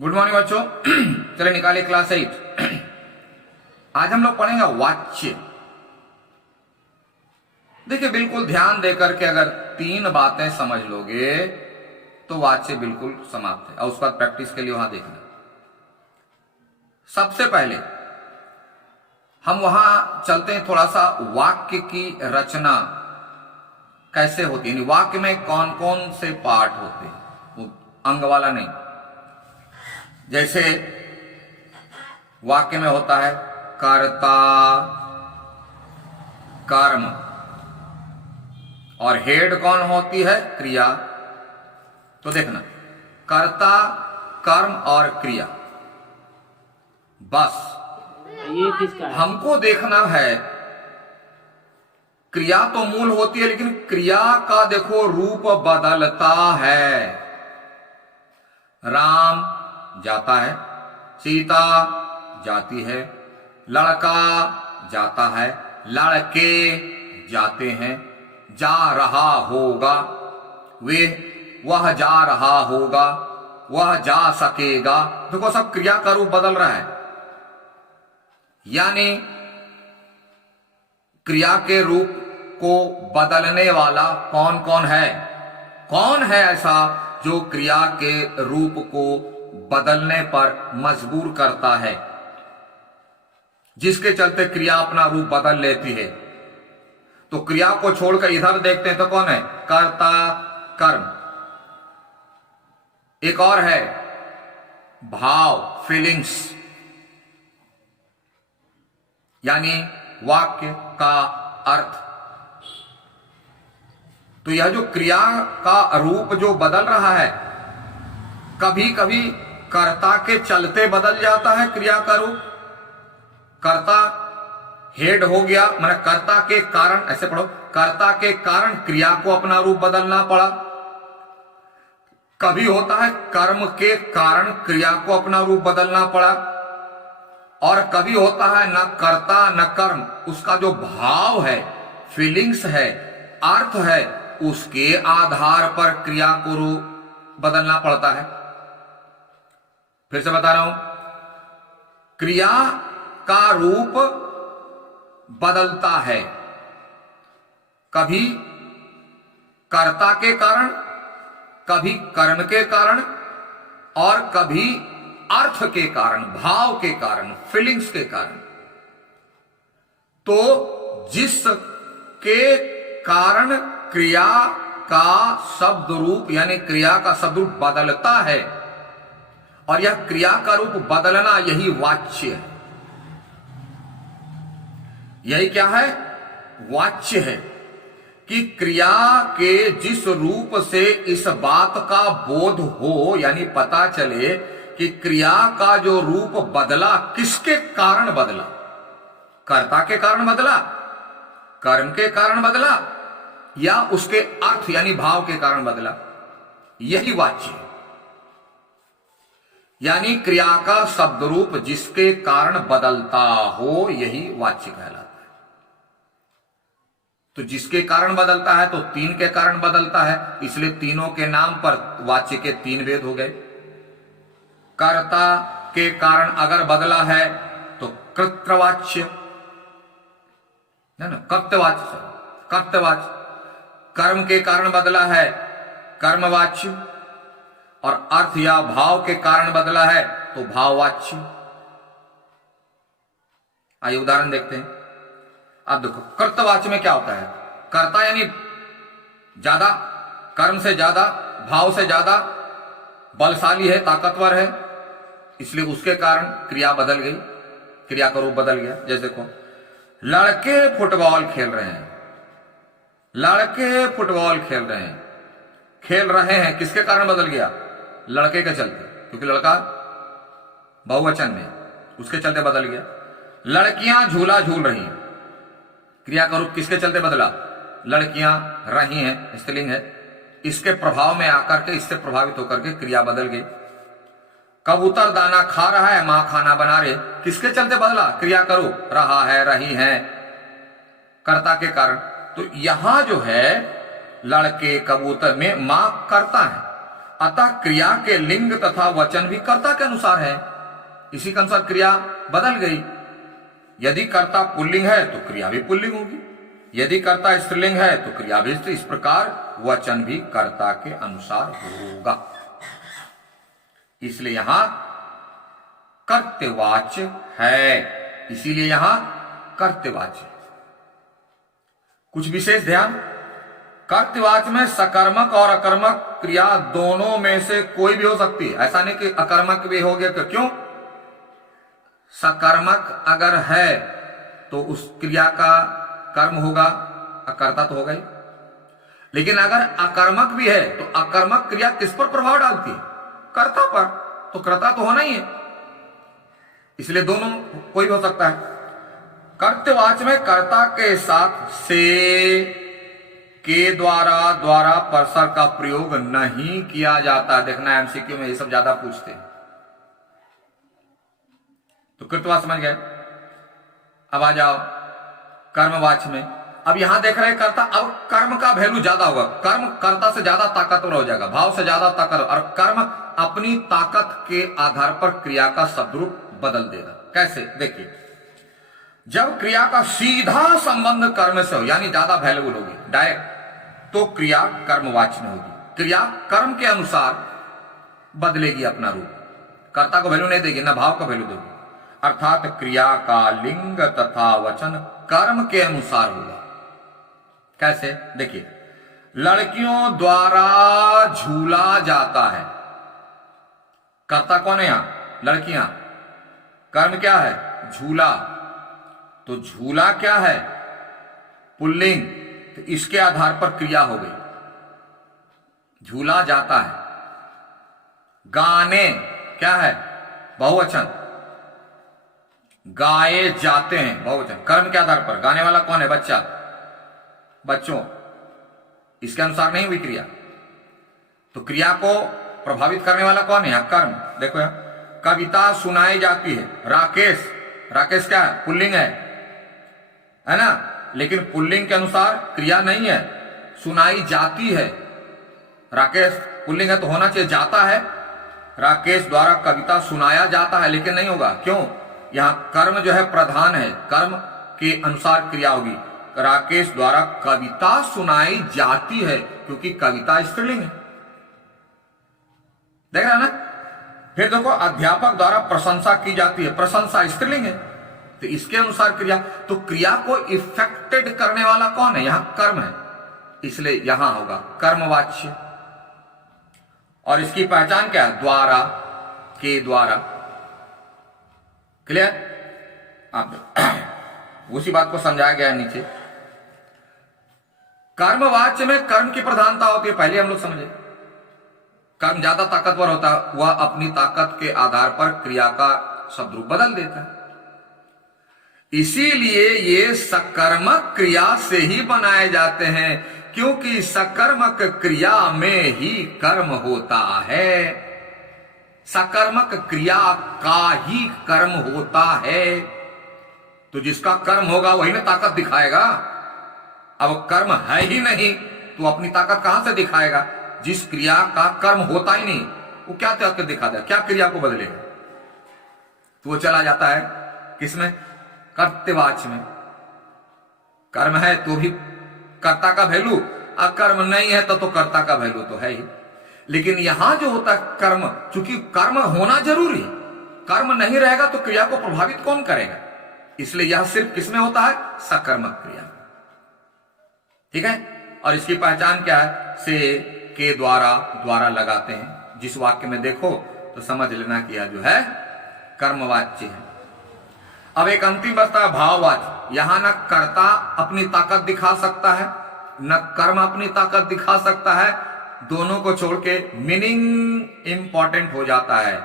Good morning बच्चों। चले निकाले क्लास 8। आज हम लोग पढ़ेंगे वाच्य। देखिए बिल्कुल ध्यान देकर के अगर 3 बातें समझ लोगे तो वाच्य बिल्कुल समाप्त है। और उसके बाद प्रैक्टिस के लिए वहां देखना। सबसे पहले हम वहां चलते हैं, थोड़ा सा वाक्य की रचना कैसे होती है, वाक्य में कौन कौन से पार्ट होते हैं, वो अंग वाला नहीं। जैसे वाक्य में होता है कर्ता, कर्म, और हेड कौन होती है, क्रिया। तो देखना, कर्ता, कर्म और क्रिया। बस ये किसका है? हमको देखना है, क्रिया तो मूल होती है लेकिन क्रिया का देखो रूप बदलता है। राम जाता है, सीता जाती है, लड़का जाता है, लड़के जाते हैं, जा रहा होगा, वह जा रहा होगा, वह जा सकेगा। देखो सब क्रिया का रूप बदल रहा है। यानी क्रिया के रूप को बदलने वाला कौन कौन है? कौन है ऐसा जो क्रिया के रूप को बदलने पर मजबूर करता है, जिसके चलते क्रिया अपना रूप बदल लेती है? तो क्रिया को छोड़कर इधर देखते हैं तो कौन है? कर्ता, कर्म। एक और है भाव, फीलिंग्स, यानी वाक्य का अर्थ। तो यह जो क्रिया का रूप जो बदल रहा है, कभी कभी कर्ता के चलते बदल जाता है क्रिया का रूप। कर्ता हेड हो गया, माने कर्ता के कारण, ऐसे पढ़ो, कर्ता के कारण क्रिया को अपना रूप बदलना पड़ा। कभी होता है कर्म के कारण क्रिया को अपना रूप बदलना पड़ा। और कभी होता है न कर्ता न कर्म, उसका जो भाव है, फीलिंग्स है, अर्थ है, उसके आधार पर क्रिया को रूप बदलना पड़ता है। फिर से बता रहा हूं, क्रिया का रूप बदलता है, कभी कर्ता के कारण, कभी कर्म के कारण, और कभी अर्थ के कारण, भाव के कारण, फीलिंग्स के कारण। तो जिसके कारण क्रिया का शब्द रूप, यानी क्रिया का शब्द रूप बदलता है, और यह क्रिया का रूप बदलना यही वाच्य है। यही क्या है? वाच्य है कि क्रिया के जिस रूप से इस बात का बोध हो, यानी पता चले कि क्रिया का जो रूप बदला किसके कारण बदला। कर्ता के कारण बदला, कर्म के कारण बदला, या उसके अर्थ यानी भाव के कारण बदला। यही वाच्य है। यानी क्रिया का शब्द रूप जिसके कारण बदलता हो, यही वाच्य कहलाता है। तो जिसके कारण बदलता है तो 3 के कारण बदलता है, इसलिए तीनों के नाम पर वाच्य के 3 भेद हो गए। कर्ता के कारण अगर बदला है तो कृतवाच्य है ना, कर्तवाच्य, कर्तवाच्य। कर्म के कारण बदला है, कर्मवाच्य। और अर्थ या भाव के कारण बदला है तो भाववाच्य। आइए उदाहरण देखते हैं। अब देखो कर्तवाच्य में क्या होता है? कर्ता यानी ज्यादा, कर्म से ज्यादा, भाव से ज्यादा बलशाली है, ताकतवर है, इसलिए उसके कारण क्रिया बदल गई, क्रिया का रूप बदल गया। जैसे देखो, लड़के फुटबॉल खेल रहे हैं, लड़के फुटबॉल खेल रहे हैं, खेल रहे हैं, किसके कारण बदल गया? लड़के के चलते, क्योंकि लड़का बहुवचन में, उसके चलते बदल गया। लड़कियां झूला झूल रही हैं, क्रिया का रूप किसके चलते बदला? लड़कियां रही हैं, स्त्रीलिंग है, इसके प्रभाव में आकर के, इससे प्रभावित होकर के क्रिया बदल गई। कबूतर दाना खा रहा है, मां खाना बना रहे, किसके चलते बदला? क्रिया का रूप, रहा है, रही है, कर्ता के कारण। तो यहां जो है लड़के कबूतर में मां करता है, अतः क्रिया के लिंग तथा वचन भी कर्ता के अनुसार है। इसी के अनुसार क्रिया बदल गई। यदि कर्ता पुल्लिंग है तो क्रिया भी पुल्लिंग होगी, यदि कर्ता स्त्रीलिंग है तो क्रिया भी स्त्री। इस प्रकार वचन भी कर्ता के अनुसार होगा। इसलिए यहां कर्तवाच्य है, इसीलिए यहां कर्तवाच्य। कुछ विशेष ध्यान, कर्तवाच्य में सकर्मक और अकर्मक क्रिया दोनों में से कोई भी हो सकती है। ऐसा नहीं कि अकर्मक भी हो गया। क्यों? सकर्मक अगर है तो उस क्रिया का कर्म होगा, अकर्ता तो होगा ही। लेकिन अगर अकर्मक भी है तो अकर्मक क्रिया किस पर प्रभाव डालती है? कर्ता पर। तो कर्ता तो होना ही है, इसलिए दोनों कोई भी हो सकता है। कर्तवाच्य में कर्ता के साथ से, के द्वारा परसर का प्रयोग नहीं किया जाता। देखना एमसीक्यू में ये सब ज्यादा पूछते हैं। तो कृतवाच्य समझ गए। अब आ जाओ कर्मवाच्य में। अब यहां देख रहे हैं कर्ता, अब कर्म का वैल्यू ज्यादा होगा। कर्म कर्ता से ज्यादा ताकतवर हो जाएगा, भाव से ज्यादा ताकतवर। और कर्म अपनी ताकत के आधार पर क्रिया का शब्दरूप बदल देगा। कैसे? देखिए, जब क्रिया का सीधा संबंध कर्म से हो, यानी ज्यादा वैल्यूबल होगी डायरेक्ट, तो क्रिया कर्मवाच्य में होगी। क्रिया कर्म के अनुसार बदलेगी अपना रूप, कर्ता को वैल्यू नहीं देगी, ना भाव को वैल्यू देगी। अर्थात क्रिया का लिंग तथा वचन कर्म के अनुसार होगा। कैसे? देखिए, लड़कियों द्वारा झूला जाता है। कर्ता कौन है यहां? लड़कियां। कर्म क्या है? झूला। तो झूला क्या है? पुल्लिंग। तो इसके आधार पर क्रिया हो गई, झूला जाता है। गाने क्या है? बहुवचन। गाए जाते हैं, बहुवचन। कर्म के आधार पर। गाने वाला कौन है? बच्चा, बच्चों। इसके अनुसार नहीं हुई क्रिया। तो क्रिया को प्रभावित करने वाला कौन है? यहां कर्म। देखो यहां, कविता सुनाई जाती है। राकेश, राकेश क्या है? पुल्लिंग है ना? लेकिन पुल्लिंग के अनुसार क्रिया नहीं है, सुनाई जाती है। राकेश पुल्लिंग है तो होना चाहिए जाता है। राकेश द्वारा कविता सुनाया जाता है, लेकिन नहीं होगा। क्यों? यहां कर्म जो है प्रधान है, कर्म के अनुसार क्रिया होगी। राकेश द्वारा कविता सुनाई जाती है, क्योंकि कविता स्त्रीलिंग है। देख रहे ना? फिर देखो, अध्यापक द्वारा प्रशंसा की जाती है। प्रशंसा स्त्रीलिंग है, तो इसके अनुसार क्रिया। तो क्रिया को इफेक्टेड करने वाला कौन है? यहां कर्म है, इसलिए यहां होगा कर्मवाच्य। और इसकी पहचान क्या है? द्वारा, के द्वारा। क्लियर? आप उसी बात को समझाया गया है नीचे। कर्मवाच्य में कर्म की प्रधानता होती है, पहले हम लोग समझे। कर्म ज्यादा ताकतवर होता है, वह अपनी ताकत के आधार पर क्रिया का शब्दरूप बदल देता है। इसीलिए ये सकर्मक क्रिया से ही बनाए जाते हैं, क्योंकि सकर्मक क्रिया में ही कर्म होता है। सकर्मक क्रिया का ही कर्म होता है। तो जिसका कर्म होगा वही ना ताकत दिखाएगा। अब कर्म है ही नहीं तो अपनी ताकत कहां से दिखाएगा? जिस क्रिया का कर्म होता ही नहीं, वो क्या ताकत दिखा दे? क्या क्रिया को बदलेगा? तो वो चला जाता है किसमें? कर्तवाच्य में। कर्म है तो भी कर्ता का वैल्यू, अकर्म नहीं है तो कर्ता का वैल्यू तो है ही। लेकिन यहां जो होता है कर्म, चूंकि कर्म होना जरूरी है, कर्म नहीं रहेगा तो क्रिया को प्रभावित कौन करेगा? इसलिए यह सिर्फ किसमें होता है? सकर्मक क्रिया। ठीक है? और इसकी पहचान क्या है? से, के द्वारा लगाते हैं। जिस वाक्य में देखो तो समझ लेना कि यह जो है कर्मवाच्य है। अब एक अंतिम बचता है भाववाच्य। यहां न कर्ता अपनी ताकत दिखा सकता है, न कर्म अपनी ताकत दिखा सकता है। दोनों को छोड़ के मीनिंग इंपॉर्टेंट हो जाता है।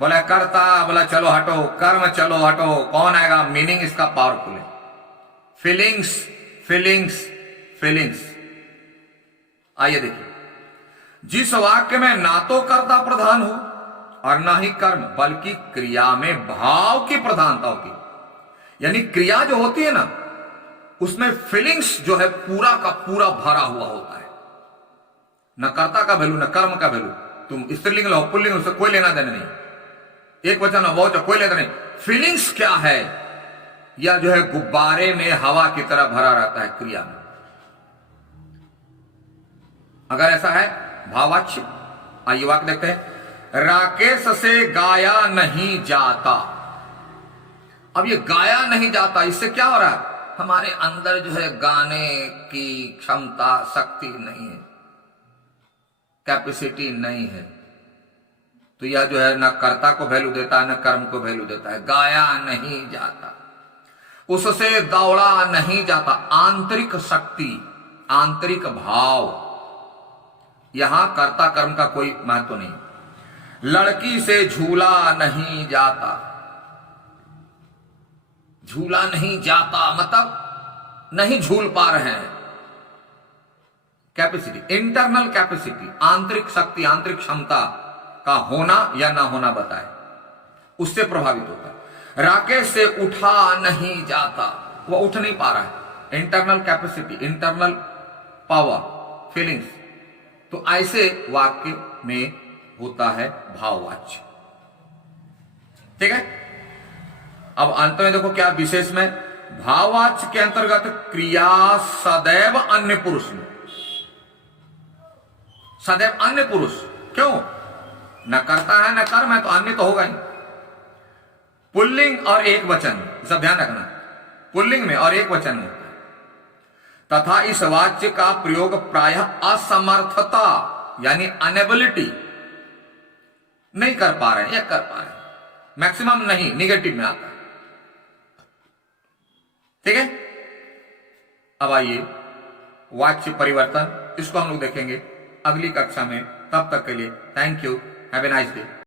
बोला कर्ता, बोला चलो हटो, कर्म चलो हटो, कौन आएगा? मीनिंग इसका पावरफुल है। Feelings, feelings, feelings. आइए देखिए, जिस वाक्य में ना तो कर्ता प्रधान हो और ना ही कर्म, बल्कि क्रिया में भाव की प्रधानता होती है। यानी क्रिया जो होती है ना, उसमें फीलिंग्स जो है पूरा का पूरा भरा हुआ होता है। न कर्ता का वैल्यू न कर्म का वैल्यू, तुम स्त्रीलिंग लो पुल्लिंग उससे कोई लेना देना नहीं, एक वचन हो बहुत कोई लेना नहीं। फीलिंग्स क्या है? या जो है गुब्बारे में हवा की तरह भरा रहता है क्रिया में। अगर ऐसा है भाववाच्य, आइए वाक्य देखते हैं। राकेश से गाया नहीं जाता। अब ये गाया नहीं जाता, इससे क्या हो रहा है? हमारे अंदर जो है गाने की क्षमता शक्ति नहीं है, कैपेसिटी नहीं है। तो यह जो है न कर्ता को वैल्यू देता है न कर्म को वैल्यू देता है। गाया नहीं जाता, उससे दौड़ा नहीं जाता। आंतरिक शक्ति, आंतरिक भाव, यहां कर्ता कर्म का कोई महत्व नहीं। लड़की से झूला नहीं जाता। झूला नहीं जाता मतलब नहीं झूल पा रहे हैं। कैपेसिटी, इंटरनल कैपेसिटी, आंतरिक शक्ति, आंतरिक क्षमता का होना या ना होना बताए, उससे प्रभावित होता है। राकेश से उठा नहीं जाता, वह उठ नहीं पा रहा है। Internal capacity, internal power, feelings. तो ऐसे वाक्य में होता है भाववाच्य। ठीक है। अब अंत में देखो क्या विशेष में, भाववाच्य के अंतर्गत क्रिया सदैव अन्य पुरुष में। सदैव अन्य पुरुष, क्यों? न करता है न कर्म है, तो अन्य तो होगा ही। पुल्लिंग और एक वचन, सब ध्यान रखना, पुल्लिंग में और एक वचन में। तथा इस वाच्य का प्रयोग प्रायः असमर्थता यानी अनेबिलिटी, नहीं कर पा रहे हैं या कर पा रहे हैं, मैक्सिमम नहीं, निगेटिव में आता है। ठीक है। अब आइए वाच्य परिवर्तन, इसको हम लोग देखेंगे अगली कक्षा में। तब तक के लिए thank you, have a nice day.